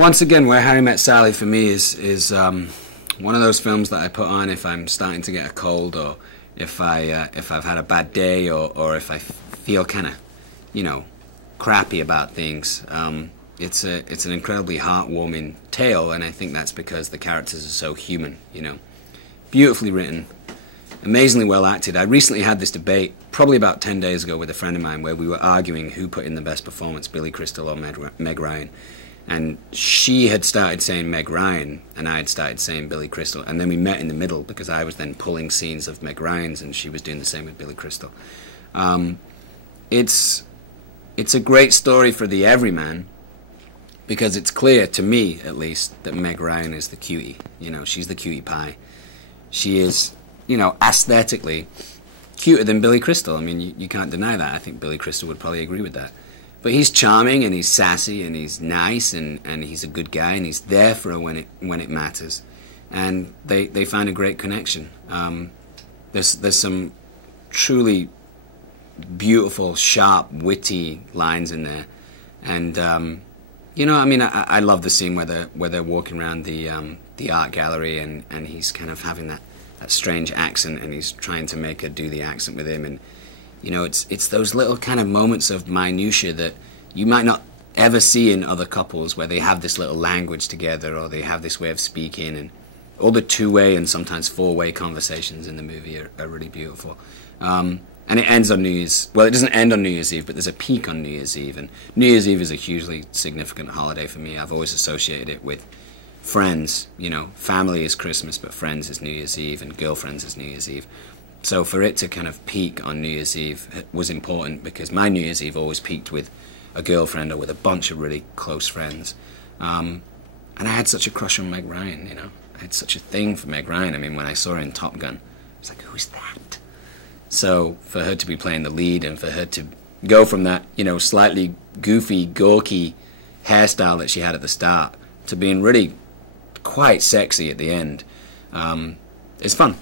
once again, Where Harry Met Sally for me is one of those films that I put on if I'm starting to get a cold, or if I've had a bad day, or if I feel kind of, you know, crappy about things. It's an incredibly heartwarming tale, and I think that's because the characters are so human. You know, beautifully written, amazingly well acted. I recently had this debate, probably about 10 days ago, with a friend of mine, where we were arguing who put in the best performance, Billy Crystal or Meg Ryan. And she had started saying Meg Ryan, and I had started saying Billy Crystal. And then we met in the middle, because I was then pulling scenes of Meg Ryan's, and she was doing the same with Billy Crystal. It's a great story for the everyman, because it's clear, to me at least, that Meg Ryan is the cutie. You know, she's the cutie pie. She is, you know, aesthetically cuter than Billy Crystal. I mean, you can't deny that. I think Billy Crystal would probably agree with that. But he's charming, and he's sassy, and he's nice, and he's a good guy, and he's there for her when it matters. And they find a great connection. There's some truly beautiful, sharp, witty lines in there. And you know, I mean, I love the scene where they're walking around the art gallery, and he's kind of having that strange accent, and he's trying to make her do the accent with him. And you know, it's those little kind of moments of minutiae that you might not ever see in other couples, where they have this little language together, or they have this way of speaking, and all the two-way and sometimes four-way conversations in the movie are really beautiful. And it ends on New Year's... Well, it doesn't end on New Year's Eve, but there's a peak on New Year's Eve. And New Year's Eve is a hugely significant holiday for me. I've always associated it with friends. You know, family is Christmas, but friends is New Year's Eve, and girlfriends is New Year's Eve. So for it to kind of peak on New Year's Eve was important, because my New Year's Eve always peaked with a girlfriend or with a bunch of really close friends. And I had such a crush on Meg Ryan, you know. I had such a thing for Meg Ryan. I mean, when I saw her in Top Gun, I was like, who's that? So for her to be playing the lead, and for her to go from that, you know, slightly goofy, gawky hairstyle that she had at the start to being really quite sexy at the end, is fun.